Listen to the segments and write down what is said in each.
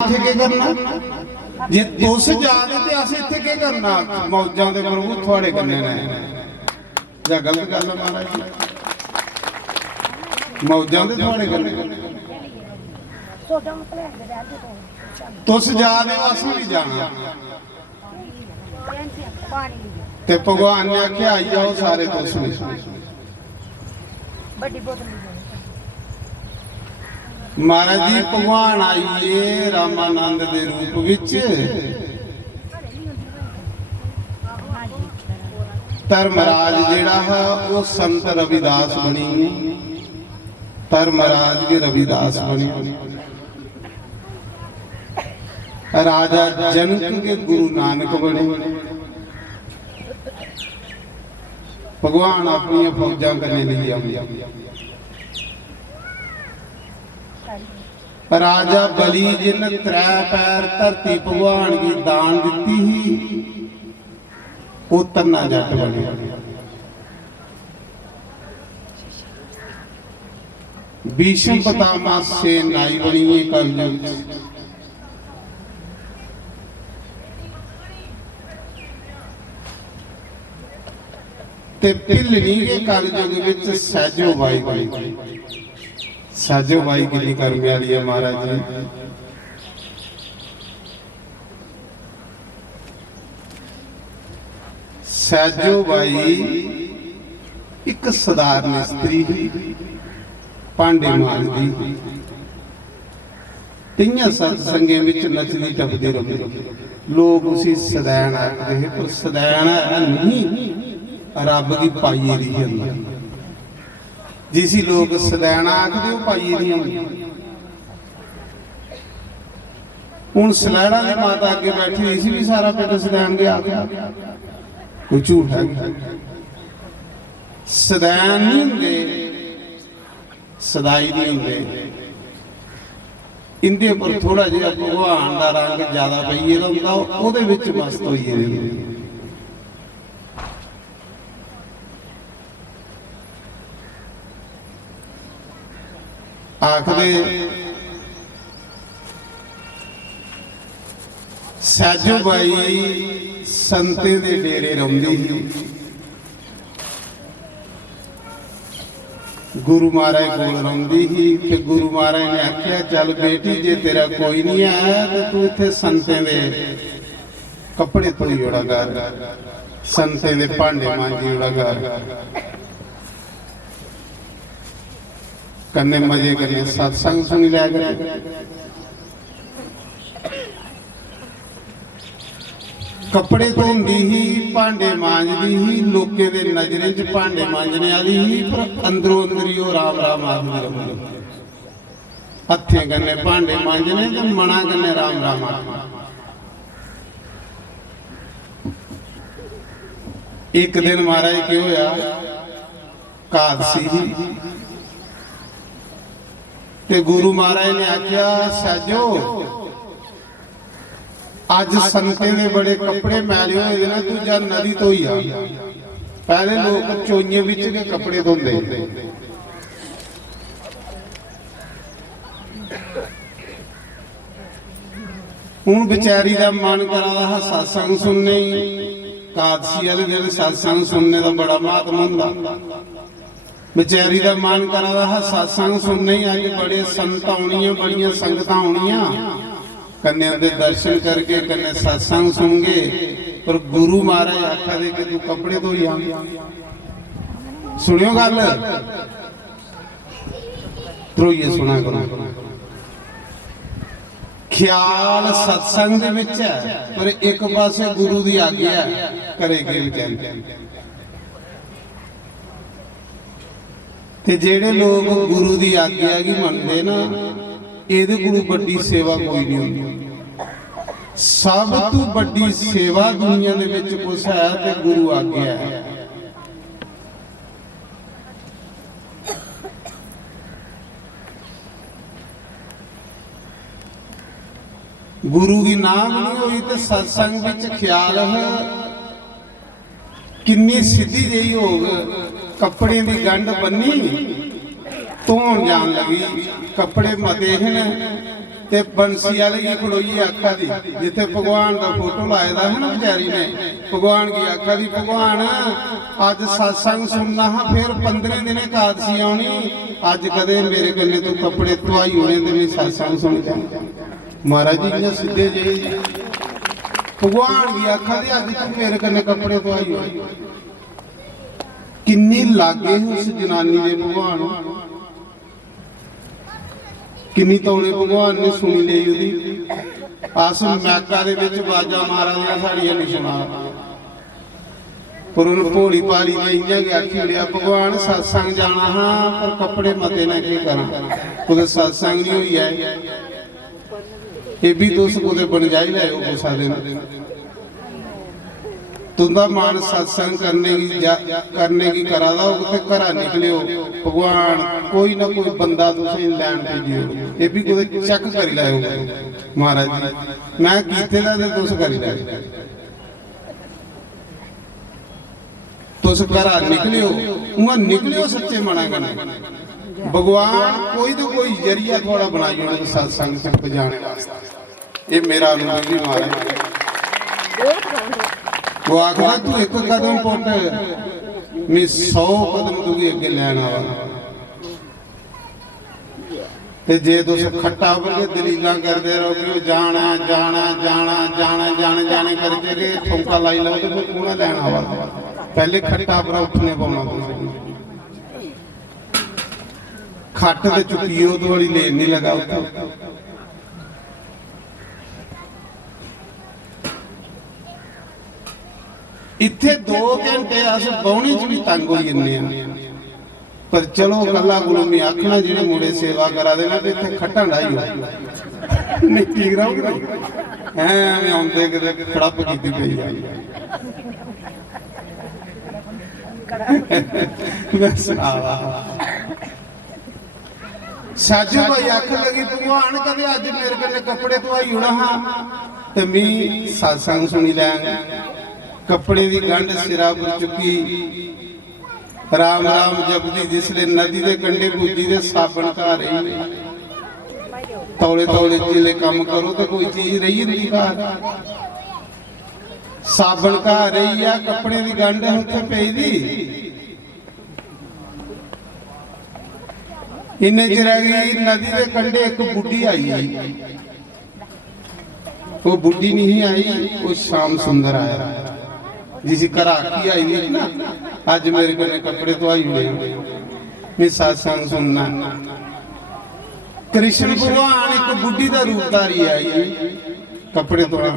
इत्थे की करना जे तुस जा ते अस इत्थे की करना मौजां दे प्रभु थोड़े कन्ने ने जां गलत गल है महाराज जी मौजां दे थोड़े कन्ने तुस जा दे अस भी जाना ते भगवान ने आख्या आई जाओ सारे तुस भी महाराज जी भगवान आइए रामानंद के रूप विच धर्मराज जिहड़ा है वो संत रविदास बनी धर्मराज के रविदास बनी राजा जनक के गुरु नानक बने भगवान अपनी फौजा करने लगी राजा बली जिन त्रै पैर धरती भगवान की दान दी ही वो तन्ना जट बने भीष्म पितामह से नाई बनी है कलयुग ते पिलनी के कलयुग विच सहजो बाई बनी साजो भाई गिली कर्मी वाली है महाराज जी साजो भाई एक साधारण स्त्री भांडे मांजदी तियां सत्संगे विच नचदी टपदी रही लोग उसी सदैन आखदे पर सदैन नहीं रब की पाई दी है जिसी लोग सदैना आखदे वो पाई दी हुण सलैड़ा की माता अगे बैठी इसी भी सारा पिंड सदैन गया कोई झूठ है सदैन नहीं होंगे सदाई नहीं होंगे इनके उपर थोड़ा जिहा भगवान का रंग ज्यादा पईए दा हुंदा उहदे विच मस्त होईए रहिंदे आखदे साजो बाई संते दे डेरे रौंदी गुरु महाराज कोल रौंदी ही कि गुरु महाराज ने आख्या चल बेटी जे तेरा कोई नहीं आया तो तू इत्थे संते दे कपड़े धोई जोड़ा कर संते दे भांडे मांजी जोड़ा कर कन्ने मजे करने सत्संग सुन लिया करें कपड़े धोंदी ही भांडे मांजदी ही लोके दे नजरे च भांडे मांजने वाली ही पर अंदरों अंदर ही राम राम आखदी रही हथे कन्ने भांडे मांजने ते मना कन्ने राम राम आखना एक दिन महाराज की होया कादसी ही ते गुरु महाराज ने आख्या साजो अज संते ने बड़े कपड़े मैले हुए ना तू जा नदी तो ही आ पहले लोग चोइये विच के कपड़े धोंदे हुण बेचारी दा मन करदा है सत्संग सुनने कादसी वाले दिन सत्संग सुनने का बड़ा महात्मा हुंदा बेचारी का मन करदा है सत्संग सुनने अज बड़े संत आउणियां बड़ियां संगतां आउणियां कन्ने उहदे दर्शन करके कन्ने सत्संग सुनगे पर गुरु महाराज आखा दे कि तू कपड़े धोई आ सुनियो गल त्रोइए सुना करो ख्याल सत्संग दे विच है पर एक पासे गुरु दी आज्ञा है करेगे विचार ते जेड़े लोग गुरु की आज्ञा की मनते ना इहदे कोलों बड़ी सेवा कोई नहीं होती सब तो बड़ी सेवा दुनिया दे विच कुछ है ते गुरु आज्ञा है गुरु की नाम नहीं हुई तो सत्संग विच ख्याल है किन्नी सीधी जही होग कपड़े की गंढ बन्नी धोन जान लगी कपड़े मते हैं ते बंसी वाले की खड़ोई अखा दी जिथे भगवान का फोटो लाए दा है ना बेचारी ने भगवान की अखा दी भगवान अज सत्संग सुनना हाँ फिर 15 दिन एकादशी आनी अज कदे मेरे कन्ने तो कपड़े धोई होने ते मैं सत्संग सुन जा महाराज जी इन्ने सीधे जे भगवान की अखा दी अज तू मेरे कन्ने कपड़े धोई होने किन्नी लागे उस जनानी दे भगवान किन्नी तौले भगवान ने सुनी ली उहदी आस मैका दे विच बाजा मारा साड़ियां नहीं सुना पर उन्हें भोली पाली ने इयां गया खिड़िया भगवान सत्संग जाना हाँ पर कपड़े मते ने की करा कुछ सत्संग नहीं हुई है ये भी तुस कुछ बन जाई लै गुस्सा दिन तुंदा मान सत्संग करने की करा दा उते घरा निकलियो भगवान कोई ना कोई बंदा तुसें लैन भेजियो ये भी कुछ चेक करी लाओ महाराज जी मैं कीते दा ते तुस करी लै तुस घरा निकलियो उहां निकलियो सच्चे मना कन्नै भगवान कोई तो कोई जरिया थोड़ा बनाई होना सत्संग से पजाने वास्ते ये मेरा अनुभव भी महाराज वो आखदा तू एक कदम पुट मैं 100 कदम तुगी अगे लैन आवा ते जे तुस खट्टा वर्गे दलीलां करदे रहो कि जाना जाना जाना जाना जाने जाने करके के ठोंका लाई लो ते फिर कौन लैन आवा पहले खट्टा पर उठने पाउणा तुसीं खट्ट ते चुकियो तो वाली लेन नहीं लगा उठा इत्थे 2 घंटे अस बौहने च भी तंग हो जन्ने पर चलो गल्ला गुरु में आखना जेडे मुंडे सेवा करा देना ते इत्थे खट्टा ढाई हो नहीं ठीक रहो हैं आंदे किते खड़प कीती पई मैं सुनावा साजू भाई आख लगी भगवान कदे अज मेरे कन्ने कपड़े धोई होना हाँ ते मैं सत्संग सुनी लैंगा कपड़े की गंढ सिरा पर चुकी राम राम जपदी जिसले नदी के कंढे पुजी दे साबन घर रही तौले तौले जिले काम करो तो कोई चीज रही नहीं घर साबन घर रही है कपड़े की गंढ उत्थे पई दी इन्ने च रह गई नदी के कंढे एक बुढ़ी आई वो बुढ़ी नहीं आई वो श्याम सुंदर आया जिस घर आखी आई थी ना अज मेरे को कपड़े धोई हुए मैं सत्संग सुनना कृष्ण भगवान एक बुढ़ी का रूप धारी आई कपड़े धोना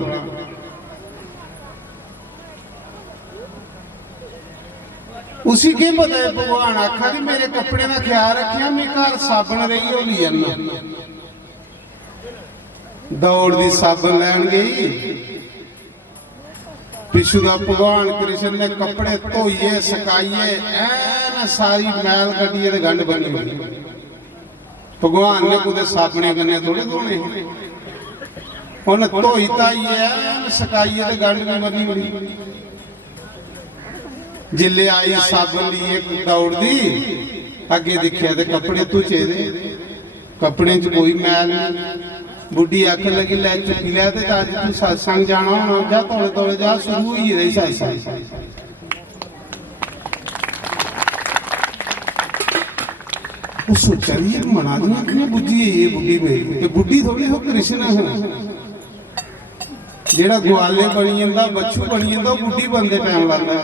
उसी के पता है भगवान आखा कि मेरे कपड़े का ख्याल रखिया मैं घर साबन रही हो ली दौड़ दी साबन लैन गई पिछू का भगवान कृष्ण ने कपड़े धोइए सकाइए ऐन सारी मैल कटिए गंढ बनी हुई भगवान ने कुछ साबने कन्ने थोड़े धोने उन्हें धोई धाइए ऐन सकाइए गंढ भी बनी हुई जिले आई साबन लिए दौड़ दी अगे दिखिया तो कपड़े धुचे दे कपड़े च कोई मैल नहीं बुढ़ी आख लगी लै चुकी लै ते अज तू सत्संग जाना होना जा तौले तौले जा शुरू ही रही सत्संग सोचा भी मना दियां कि बुझी है ये बुढ़ी मेरी बुढ़ी थोड़ी हो कृष्ण है जेड़ा ग्वाले बनी जांदा बच्चू बनी जांदा बुढ़ी बनदे टाइम लगदा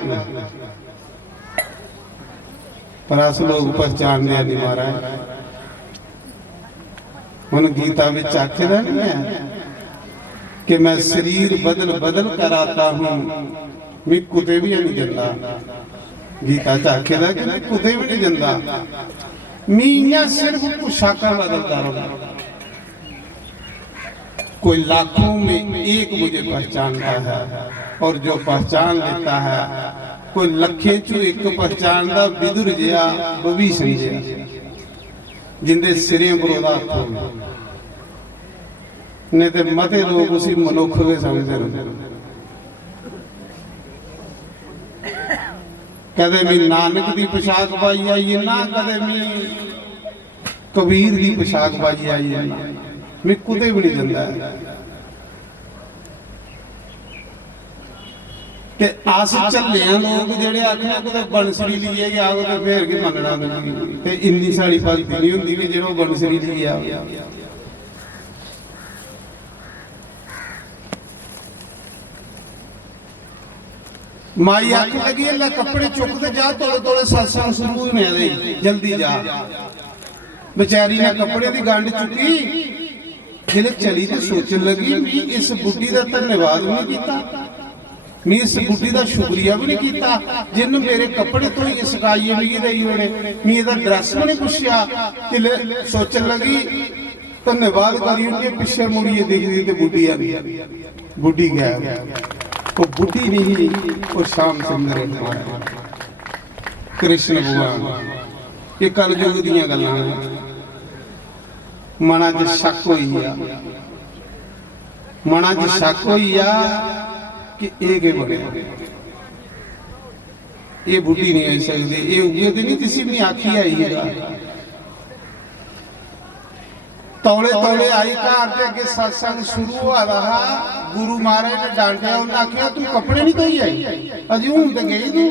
पर अस लोग पहचानदे नहीं महाराज उन गीता में आखेदा नहीं है कि मैं शरीर बदल बदल कर आता हूं मैं कुते भी नहीं जाता गीता आखेदा कि मैं कुते भी नहीं जाता मैं सिर्फ पोशाका बदलता रहूं कोई लाखों में एक मुझे पहचानता है और जो पहचान लेता है कोई लखे चो एक पहचानता विदुर जिहा भविष्य जिहा जिंदे सिरे बरोदा नहीं तो मते लोग उसी मनुख के समझते कदे मैं नानक की पोशाक पाई आई है ना कदे मैं कबीर की पोशाक पाई आई है मैं कुते भी नहीं जाता ते आस चले लोग जेडे आखना कि बनसरी लिए गया तो फिर के मनना ते इन्नी साड़ी भगती नहीं होंगी कि जो बनसरी लिए आ माई आख लगी है कपड़े चुकते जा तोले तोले सत्संग शुरू होने वाले जल्दी जा बेचारी ने कपड़े की गंढ चुकी जिले चली तो सोचन लगी भी इस बुढ़ी का धन्यवाद भी नहीं किया मैं इस बुढ़ी का शुक्रिया भी नहीं किया जिन्हें मेरे कपड़े तो ही सकाइए भी रही होने मैं इसका ड्रैस भी नहीं पूछा जिले सोचन लगी धन्यवाद करी उनके पिछे मुड़िए देखती तो बुढ़ी आ गई बुढ़ी गया वो बुढ़ी नहीं वो श्याम सुंदर कृष्ण भगवान ये कलयुग दी गल्लां मना च शक होई आ मना च शक होई आ कि ये बने ये बुढ़ी नहीं आई सकती ये उगे तो नहीं किसी भी आखी आई है तौले तौले आई घर के अगे सत्संग शुरू हुआ रहा गुरु महाराज ने डांटिया उन्हें आखिया तू कपड़े नहीं धोई आई अजी हूं तो गई तू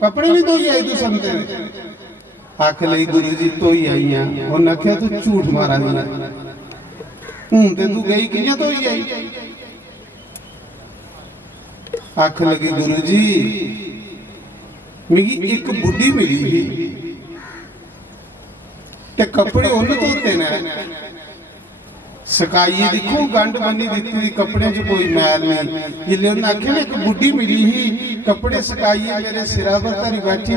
कपड़े नहीं धोई आई तू संते ने आख लई गुरु जी धोई आई हैं उन्हें आखिया तू झूठ मारा नहीं हूं तो तू गई कियां धोई आई आख लगी गुरु जी मिगी एक बुढ़ी मिली ही ते कपड़े उन्हें धोते ने सकाइए देखो गंढ बनी दी कपड़े च कोई मैल नहीं जिले उन्हें आखे एक बुढ़ी मिली ही कपड़े सकाइए मेरे सिरा पर धरी बैठी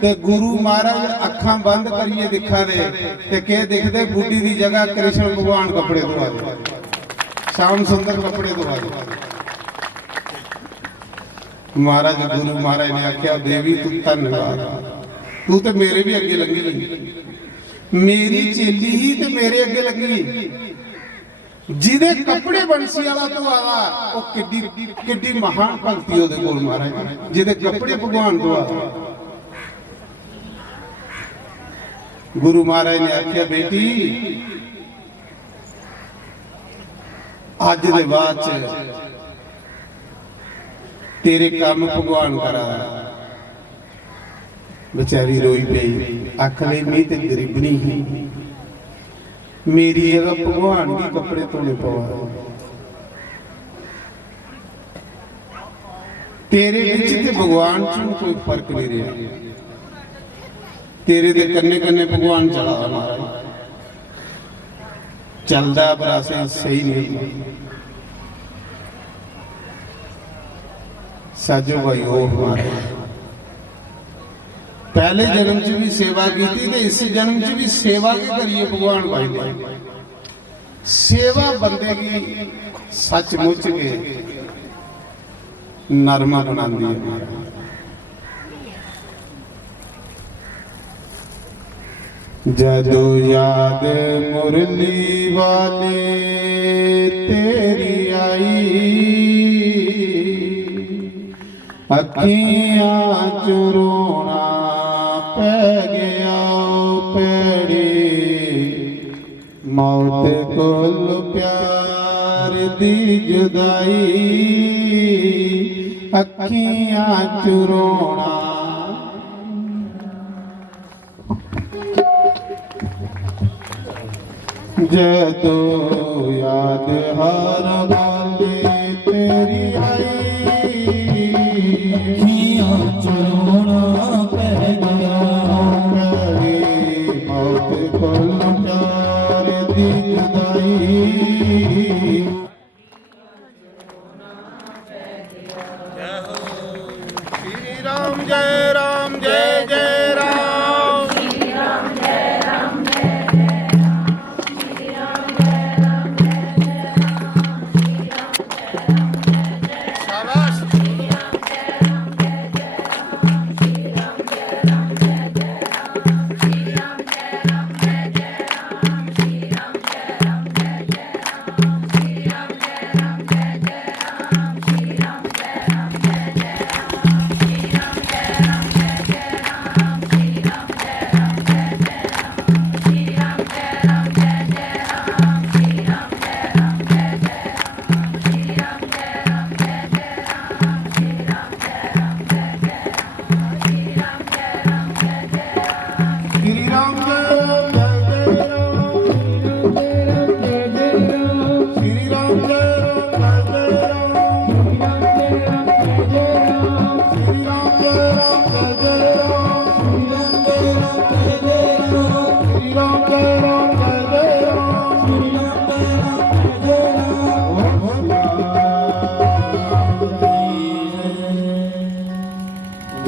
ते गुरु महाराज अखां बंद करिए दिखा दे ते के देखदे बुढ़ी दी जगह कृष्ण भगवान कपड़े धोआ दे श्याम सुंदर कपड़े धोआ दे महाराज गुरु महाराज ने आख्या देवी तू धन्यवाद तू तो मेरे भी अगे लगी मेरी चेली ही तो मेरे अगे लगी जिदे कपड़े बंसी वाला तो आवा वो किड्डी महान भक्ति ओदे कोल महाराज जिदे कपड़े भगवान तो आवा गुरु महाराज ने आख्या बेटी अज दे बाद तेरे काम भगवान करा बेचारी रोई पई आख लई मैं ते गरीबनी ही मेरी जगह भगवान भी कपड़े धोने पवा तेरे विच ते भगवान च कोई फर्क नहीं रहा तेरे दे कन्ने कन्ने भगवान चला महाराज चलदा पर सही नहीं साजो भाई ओ हमारे पहले जन्म च भी सेवा की थी तो इस जन्म च भी सेवा के करिए भगवान भाई ने सेवा बंदे की सचमुच के नरमा बनाती है जदो याद मुरली वाले तेरी आई अखियां चुरोना पै गया पेड़े मौत कोल प्यार दी जुदाई अखियां चुरोना जदो याद हर वाले तेरी आई चुरोना पै गया मौत कोल प्यार दी जुदाई श्री राम जय राम जय जय राम श्री राम जय राम जय जय राम श्री राम जय राम जय जय राम श्री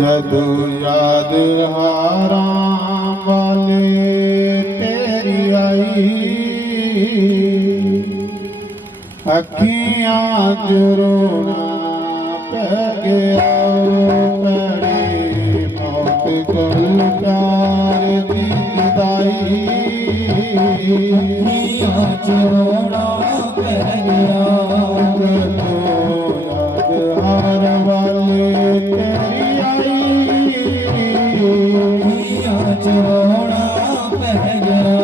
जदू याद हारा वाले तेरी आई अखियां च रोना पै गया कड़ी मौत कोल प्यार दी जुदाई अखियां च रोना पै गया जदू याद हार वाले तेरी रोना पै गया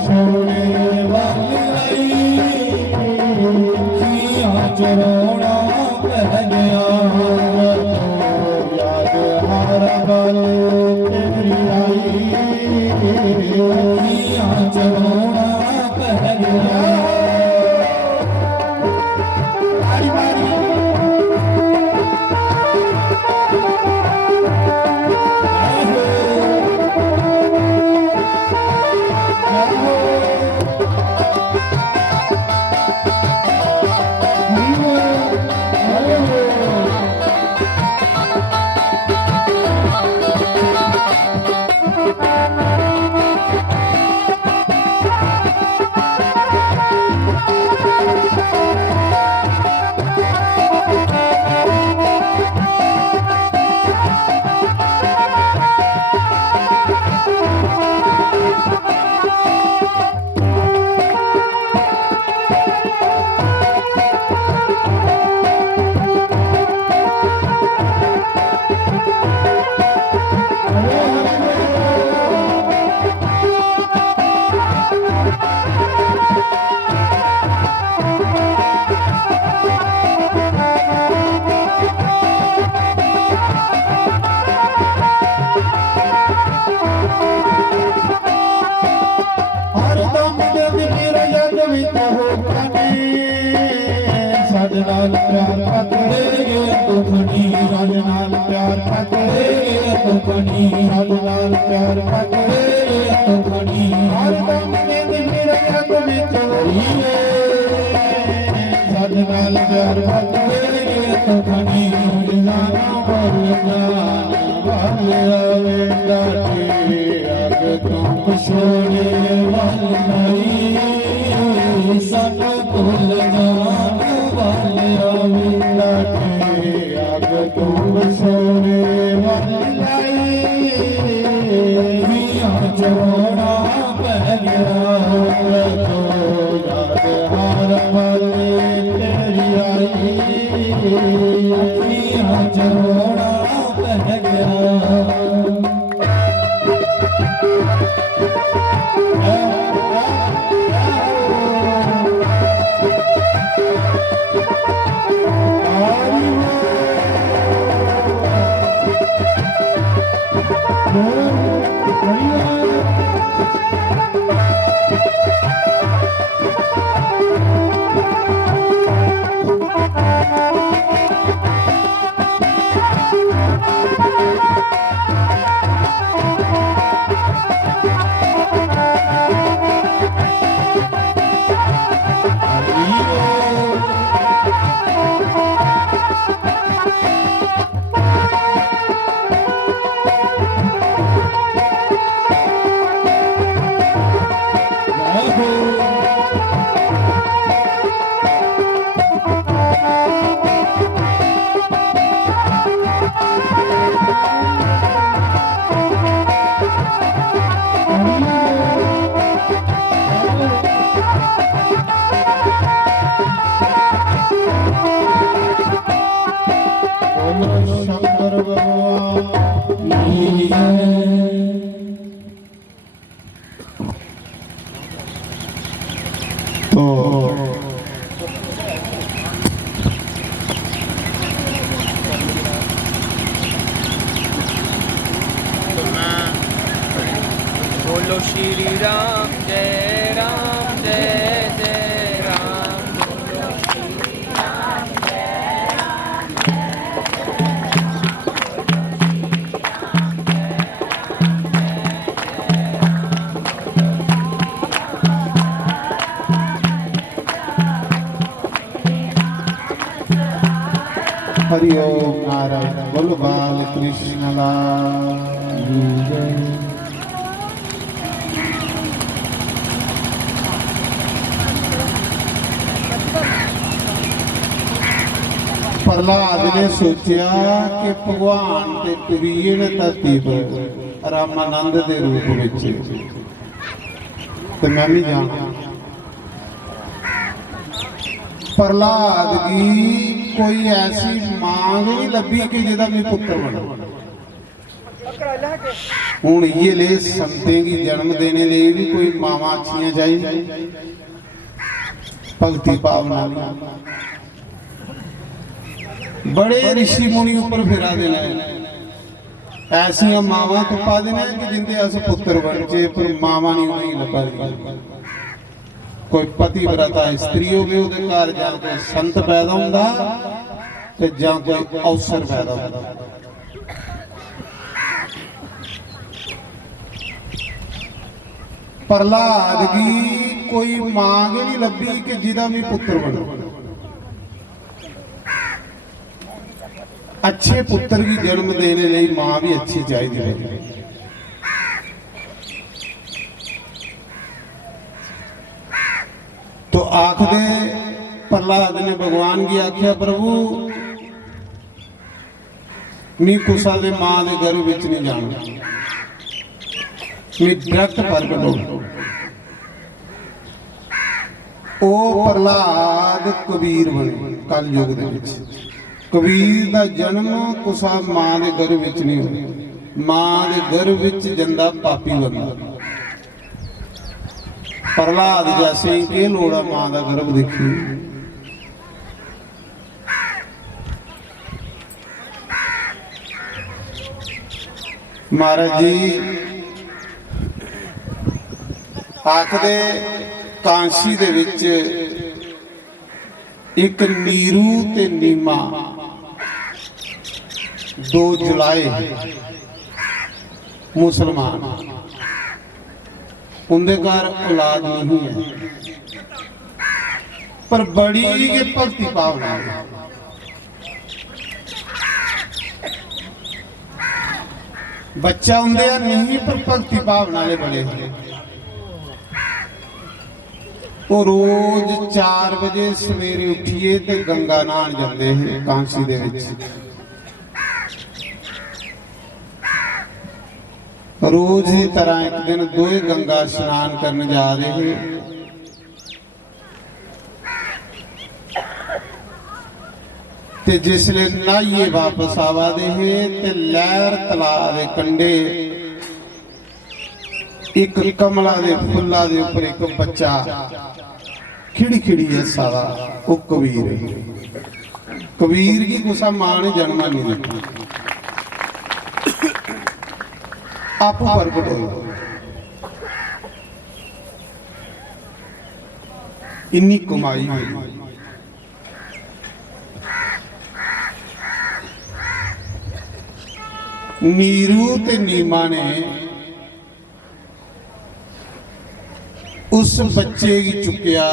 छोड़े वाली ਚਰੋਣਾ ਪੈ ਗਿਆ ਯਾਦ ਹਰ ਬਲ ਤੇਰੀ ਆਈ ਅੱਖੀਆਂ ਚਰੋਣਾ ਪੈ ਗਿਆ ਵਾਰੀ ਵਾਰੀ ਸਾਡੇ ਨਾਲ ਪਿਆਰ ਕਰਦੇ ਤੁਖਣੀ ਸਾਡੇ ਨਾਲ ਪਿਆਰ ਕਰਦੇ ਤੁਖਣੀ ਸਾਡੇ ਨਾਲ ਪਿਆਰ ਕਰਦੇ ਤੁਖਣੀ ਹਰ ਦਮ ਦੇ ਮੇਰੇ ਅੱਗ ਵਿੱਚ ਹੋਈਏ ਸਾਡੇ ਨਾਲ ਪਿਆਰ ਕਰਦੇ ਤੁਖਣੀ ਜਾਨਾ ਪਰ ਜਾਨ ਵਾਲੇ ਲਾਟੇ ਅੱਗ ਤੋਂ ਛੋੜੇ ਵੱਲ ਨਹੀਂ ਸਾਨੂੰ ਭੁੱਲ ਜਾਣ ਵਾਲਿਆ ਵੀ ਲਾਟੇ ਅੱਗ ਤੋਂ ਸੋਨੇ ਵਾਲੀ ਅੱਖੀਆਂ ਚਰੋਣਾ ਪੈ ਗਿਆ ਤੋ ਯਾਦ ਹਰ ਪਲ ਤੇਰੀ ਆਈ ਅੱਖੀਆਂ ਚਰੋਣਾ ਪੈ ਗਿਆ शंकर भगवान तो बोलो श्री राम जय राम जय जय राम बोलो श्री राम जय राम हरि ओम नारायण बोलो बाल कृष्ण लाल जय। प्रहलाद ने सोचा कि भगवान के प्रिय ने धरती पर रामानंद के रूप में तो मैं भी जाना प्रहलाद की कोई ऐसी मांग नहीं लभी कि जिदा भी पुत्र बना हूँ ये ले संतें की जन्म देने लिए भी कोई मावा अच्छियां चाहिए भक्ति भावना बड़े ऋषि मुनि ऊपर फिरा देना है। ऐसिया मावां तो पा देना है कि जिंदे अस पुत्र बन चे पर मावां नहीं लभा दी। कोई पतिव्रता स्त्री होवे उहदे घर जां कोई संत पैदा हुंदा ते जां कोई अवसर पैदा हुंदा। प्रहलाद की कोई मांग नहीं लभी कि जिदा भी पुत्र बनो। अच्छे पुत्र की जन्म देने लिए मां भी अच्छी चाहिए। तो आखदे प्रहलाद ने भगवान की आख्या प्रभु मी कुसा दे मां दे गर्भ विच नहीं जाना, मी डायरेक्ट प्रगट हो। ओ प्रहलाद कबीर बने कल युग दे विच। कबीर दा जन्म कुसा मां दे गर्भ विच नहीं होया, मां दे गर्भ विच जंदा पापी बंदा। प्रहलाद जैसे के लोड़ा मां दा गर्भ देखी। महाराज जी आखदे कांसी दे विच एक नीरू ते नीमा दो जुलाए मुसलमान, उनके घर औलाद नहीं है पर बड़ी के भक्ति भावना है। बच्चा उनके नहीं पर भक्ति भावना वाले बड़े हैं। वो रोज 4 बजे सवेरे उठिए ते गंगा नहान जाते हैं कांसी दे विच। रोज की तरह एक दिन दोए गंगा स्नान करने जा रहे हैं। ते जिसले नहाइए वापस आवा दे ते लहर तलाब दे कंढे एक कमला दे फुल्ला दे ऊपर एक बच्चा खिड़ी खिड़ी है सारा। वो कबीर है। कबीर की कुसा मां ने जन्म नहीं दिया, आप प्रगट हो। इन्नी कमाई हुई। नीरू ते नीमा ने उस बच्चे की चुकिया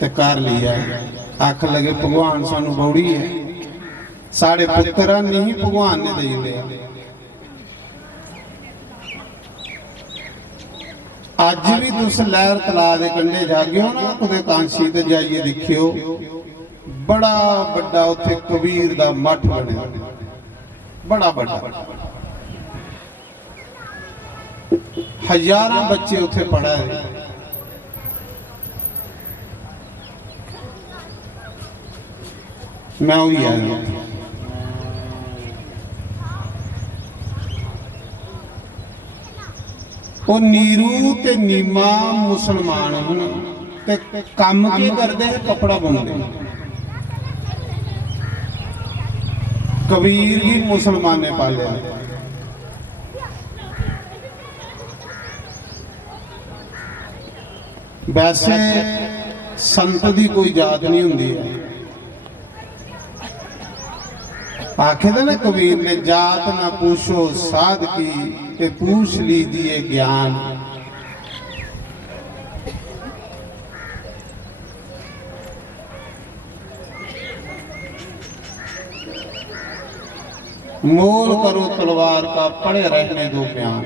ते कर लिया। आख लगे भगवान सानू बौड़ी है, साढ़े पुत्रा नहीं भगवान ने दे लिया। अज भी तुस लहर तलाब के कंढे जागियो ना कुदे कांसी ते जाइए देखियो बड़ा बड़ा उत्थे कबीर दा मठ बने, बड़ा बड़ा। हजारों बच्चे उत्थे पढ़ा है। मैं वही आया। वो नीरू ते नीमा मुसलमान हन ते काम की करते हैं, कपड़ा बुनते। कबीर ही मुसलमान ने पाले। वैसे संत की कोई जात नहीं होंगी है। आखिर ना कबीर ने जात ना पूछो साध की ते पूछ लीजिए ज्ञान। मोल करो तलवार का पड़े रहने दो ज्ञान।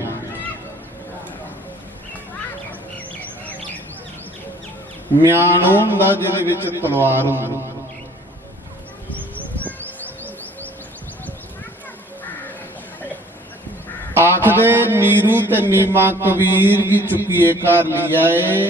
म्यान होंदा जिहदे विच तलवार होंदी। आखदे नीरू ते नीमा कबीर की चुकिए कर लिया है।